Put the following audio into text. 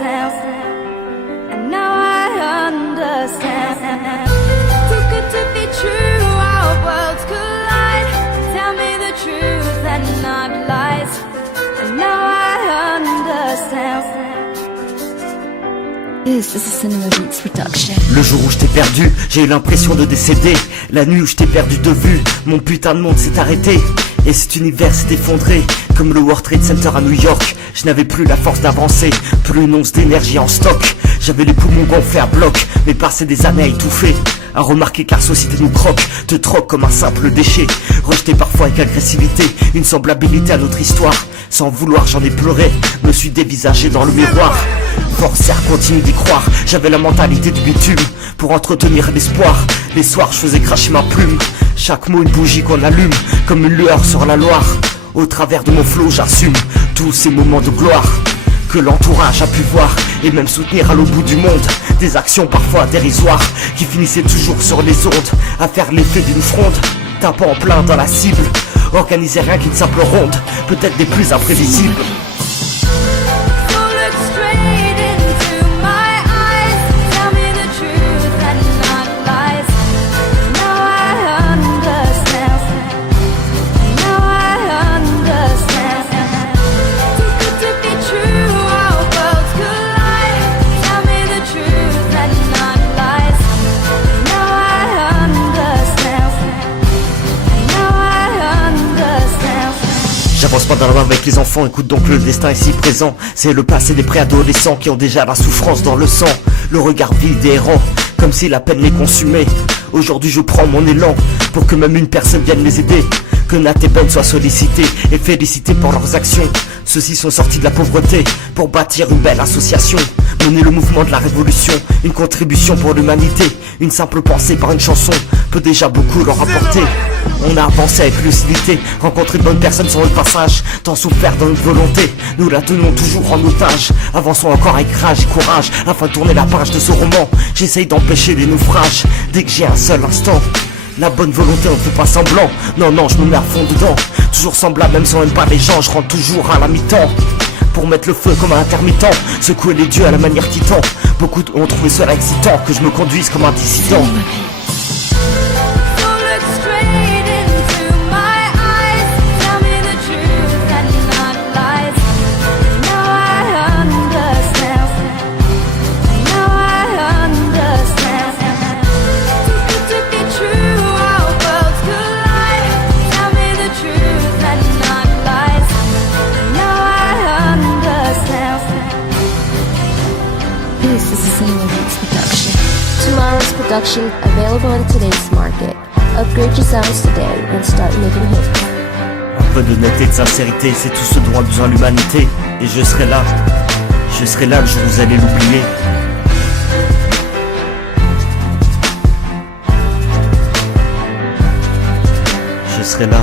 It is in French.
understand. And now I understand. Too good to be true, our worlds collide. Tell me the truth and not lies. And now I understand. This is a Cinema Beats production. Le jour où je t'ai perdu, j'ai eu l'impression de décéder. La nuit où je t'ai perdu de vue, mon putain de monde s'est arrêté. Et cet univers s'est effondré, comme le World Trade Center à New York. Je n'avais plus la force d'avancer, plus une once d'énergie en stock. J'avais les poumons gonflés à bloc, mais passé des années à étouffer. À remarquer que la société nous croque, te troque comme un simple déchet. Rejeté parfois avec agressivité, une semblabilité à notre histoire. Sans vouloir j'en ai pleuré, me suis dévisagé dans le miroir. Forcé à continuer d'y croire, j'avais la mentalité du bitume. Pour entretenir l'espoir, les soirs je faisais cracher ma plume. Chaque mot une bougie qu'on allume, comme une lueur sur la Loire. Au travers de mon flot j'assume tous ces moments de gloire que l'entourage a pu voir et même soutenir à l'autre bout du monde. Des actions parfois dérisoires qui finissaient toujours sur les ondes à faire l'effet d'une fronde, tapant en plein dans la cible. Organiser rien qu'une simple ronde, peut-être des plus imprévisibles. J'avance pas dans la main avec les enfants, écoute donc le destin ici présent. C'est le passé des préadolescents qui ont déjà la souffrance dans le sang. Le regard vide et errant, comme si la peine les consumait. Aujourd'hui je prends mon élan, pour que même une personne vienne les aider. Que Nat et Ben soient sollicités et félicités pour leurs actions. Ceux-ci sont sortis de la pauvreté, pour bâtir une belle association. Mener le mouvement de la révolution, une contribution pour l'humanité. Une simple pensée par une chanson peut déjà beaucoup leur apporter. On a avancé avec lucidité, rencontré de bonnes personnes sur le passage. Tant souffert dans notre volonté, nous la tenons toujours en otage. Avançons encore avec rage et courage, afin de tourner la page de ce roman. J'essaye d'empêcher les naufrages, dès que j'ai un seul instant. La bonne volonté, on ne fait pas semblant. Non, non, je me mets à fond dedans. Toujours semblable, même si on n'aime pas les gens, je rentre toujours à la mi-temps. Pour mettre le feu comme un intermittent, secouer les dieux à la manière titan. Beaucoup ont trouvé cela excitant, que je me conduise comme un dissident. This is a Cinema Beats production. Tomorrow's production available in today's market. Upgrade your sounds today and start making hits. Un peu d'honnêteté et de sincérité, c'est tout ce dont a besoin l'humanité. Et je serai là le jour où vous allez l'oublier. Je serai là.